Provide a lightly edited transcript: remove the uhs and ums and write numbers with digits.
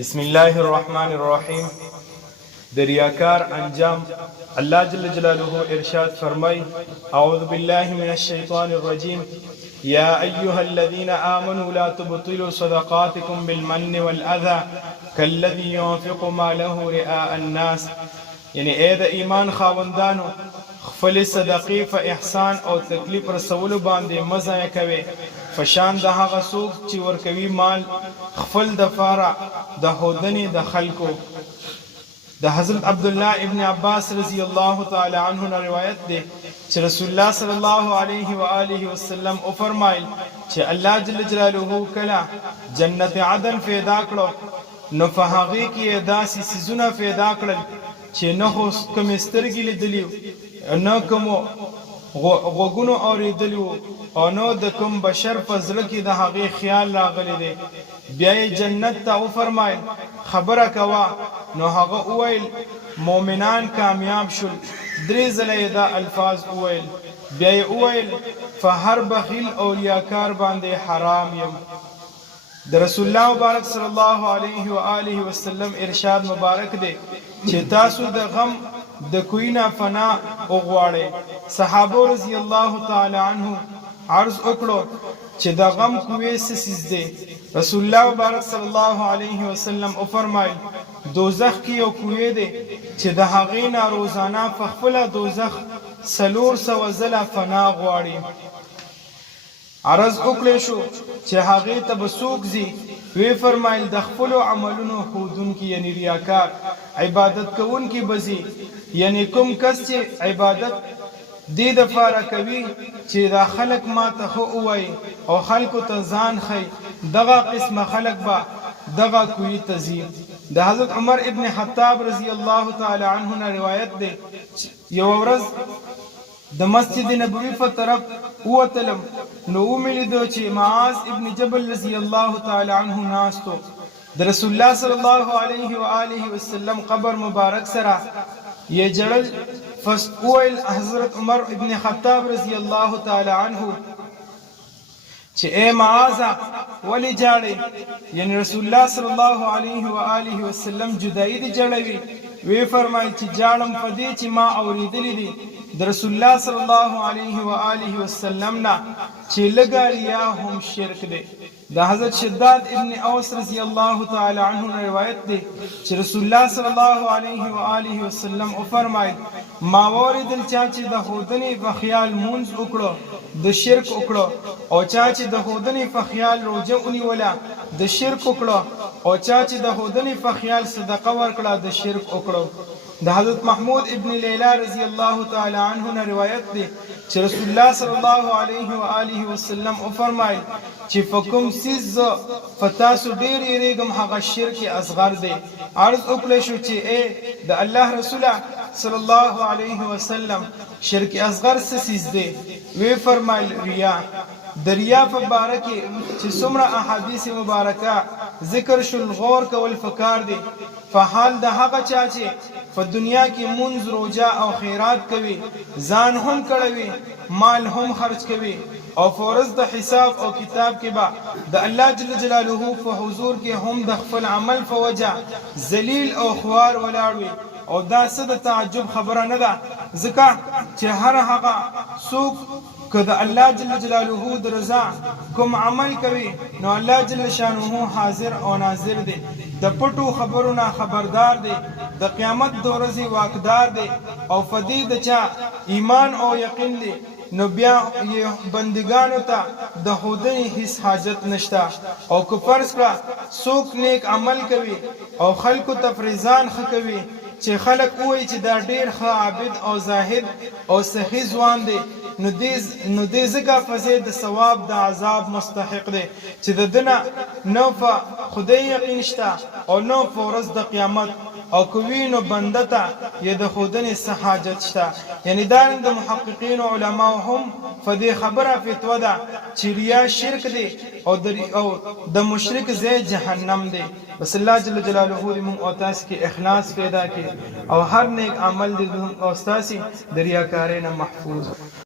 بسم الله الرحمن الرحیم. د ریاکار انجام الله جل جلاله ارشاد فرمای: اعوذ بالله من الشیطان الرجیم. یا ایها الذین آمنوا لا تبطلوا صدقاتکم بالمن والأذى كالذي ينفق ماله رئاء الناس. یعنی اے د ایمان خاوندانو، خپل صدقې په احسان او تکلیف رسولو باندې مزه کوي، فشان د هغه څوک چې ورکوي مال خپل د فاره د هودنې د خلکو. د حضرت عبدالله ابن عباس رضی الله تعالی عنه نه روایت دی چې رسول الله صلی الله علیه و آله وسلم او فرمایل چې الله جل جلاله کله جنت عدن پیدا کړو نو په هغې کې داسې څیزونه پیدا کړل چې نه خو کومې سترګې لیدلي نه کومو غوږونو اورېدلي وو او نه د کوم بشر په زړه کې د هغې خیال راغلی دی. بیا یې جنت ته وفرمایل خبره کوه، نو هغه وویل مؤمنان کامیاب شول. درې ځله یې دا الفاظ وویل. بیا یې وویل په هر بخیل او ریاکار باندې حرام یم. د رسول الله مبارک صلی الله علیه و آله وسلم ارشاد مبارک دی چې تاسو د غم د کوی نه فنا وغواړئ. صحابه رضی الله تعالی عنه عرض وکړو چې د غم کوی څه څیز دی؟ رسول الله مبارک صلی الله علیه وسلم وفرمایل دوزخ کې یو کوی دی چې د هغې نه روزانه په خپله دوزخ 400 ځله فنا غواړي. عرض وکړی شو چې هغې ته به څوک ځي؟ وی فرمایل د خپلو عملونو ښودونکي یعنی ریاکار عبادت کوونکي به ځي. یعنی کوم کس چې عبادت دې دپاره کوي چې دا خلک ما ته ښه ووایي او خلکو ته ځان ښیي، دغه قسمه خلک به دغه کوی ته ځي. د حضرت عمر ابن خطاب رضی الله تعالی عنه نه روایت دی یوه ورځ د مسجد نبوي په طرف ووتلم نو ومې لیدو چې معاذ ابن جبل رضی الله تعالی عنه ناستو. د رسول الله صلی الله علیه و آله وسلم قبر مبارک سره یې جړل. فویل حضرت عمر ابن خطاب رضی الله تعالی عنه چې اے معاذ ولی جاړې؟ یعنی رسول الله صلی الله علیه و آله وسلم جدائی دی جړوي. وی فرمایل چې جاړم په دې چې ما اوریدلی دي د رسول الله صلی الله علیه و آله وسلم نه چې لږه ریا هم شرک دی. د حضرت شداد ابن اوس رضی الله تعالی عنه روایت دی چې رسول الله صلی الله علیه و آله وسلم فرمایل ما واردل چا چې د هودنې په خیال مونځ وکړو د شرک وکړو، او چا چې د هودنې په خیال روژه ونیوله د شرک وکړو، او چا چې د هودنې په خیال صدقه ورکړه د شرک وکړو. د حضرت محمود ابن لیلا رضی الله تعالی عنه نه روایت دی چې رسول الله صلی الله علیه و آله وسلم فرمایل چې فکم سیز فتاسو ډیر یریږم هغه شرک اصغر دی. عرض وکړی شو چې ای د الله رسوله صلی الله علیه وسلم شرک اصغر څه سیز دی؟ وی فرمایل ریا. د ریا په باره کې چې څومره احادیث مبارکه ذکر شول غور کول پکار دی. په حال د هغه چا چې په دنیا کې منځ روجه او خیرات کوي، ځان هم کړوي، مال هم خرج کوي، او فورز د حساب او کتاب کې به د الله جل جلاله په حضور کې هم د خپل عمل په وجه ذلیل او خوار ولاړ وي. او دا څه د تعجب خبره نه ده، ځکه چې هر هغه څوک که د الله جل جلاله د رضا کوم عمل کوي نو الله جل شانه حاضر او ناظر دی، د پټو خبرو نه خبردار دی، د قیامت د ورځې واقدار دی. او فدې د چا ایمان او یقین دی نو بیا یې بندگانو ته د هودنې هیڅ حاجت نشته. او که فرض کړه څوک نیک عمل کوي او خلکو ته فریضان ښه کوي چې خلک ووایي چې دا ډیر ښه عابد او زاهد او صحیح ځوان دی، نو دې ځکه فضې د ثواب د عذاب مستحق دی چې د ده نه نه په خدای یقین شته او نه په ورځ د قیامت، او که وي نو بنده ته یې د ښودنې څه حاجت شته. یعنی دارنګ د محققینو علماو هم په دې خبره فتوا ده چې ریا شرک دی او د مشرک ځای جهنم دی. بس الله جل جلاله دې موږ او تاسو کې اخلاص پیدا کړي او هر نیک عمل دې او تاسو د ریاکارۍ نه محفوظ